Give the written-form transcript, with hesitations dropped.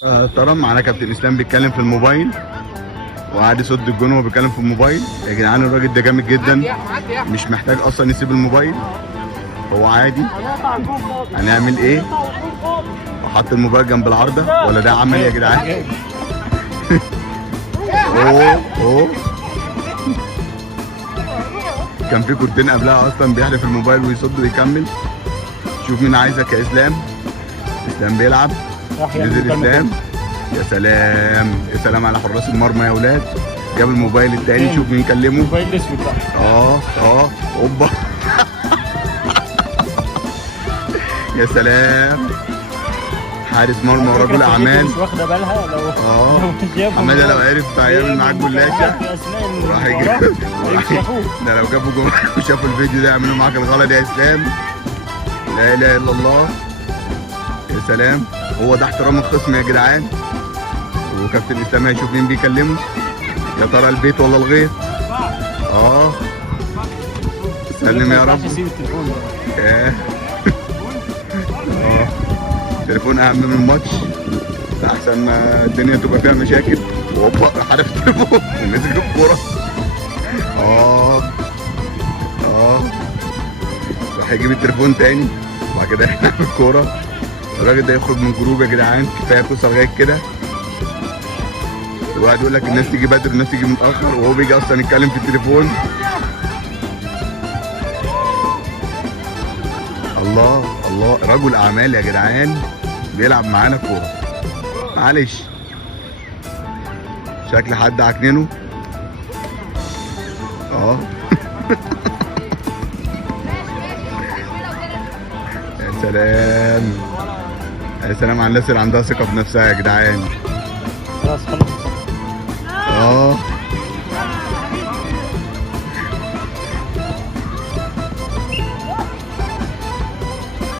ترى معانا كابتن اسلام بيتكلم في الموبايل وقاعد يصد الجون وهو بيتكلم في الموبايل. يا جدعان الراجل ده جامد جدا، مش محتاج اصلا يسيب الموبايل، هو عادي. هنعمل ايه؟ وحط الموبايل جنب العارضه ولا ده عمل يا جدعان؟ اوه اوه، كان في كورتين قبلها اصلا بيحدف الموبايل ويصد ويكمل. شوف مين عايزك يا اسلام. اسلام بيلعب، نزل اسلام. يا سلام يا سلام على حراس المرمى يا اولاد. جاب الموبايل التاني، شوف مين كلمه. موبايل اسود بقى. اوبا. يا سلام، حارس مرمى ورجل اعمال. مش واخده بالها لو حماده لو عرف هيعمل معاك جلاشه راح يجيب. ده لو جابوا جمهور وشافوا الفيديو ده يعملوا معاك الغلط يا اسلام. لا اله الا الله. يا سلام، هو ده احترام الخصم يا جدعان. وكابتن اسلام هيشوف مين بيكلمه، يا ترى البيت ولا الغيط. سلم يا رب. التليفون اهم من الماتش، احسن ما الدنيا تبقى فيها مشاكل. وهوبا راح حدف التليفون ومسك الكوره. راح يجيب التليفون تاني وبعد كده يحدف الكوره. الراجل ده يخرج من جروب يا جدعان، كفايه قصه لغايه كده. الواحد يقول لك الناس تيجي بدري الناس تيجي متاخر، وهو بيجي اصلا يتكلم في التليفون. الله الله، رجل اعمال يا جدعان بيلعب معانا كوره. معلش شكل حد عكننه. يا سلام يا سلام على الناس اللي عندها ثقه بنفسها يا جدعان. خلاص.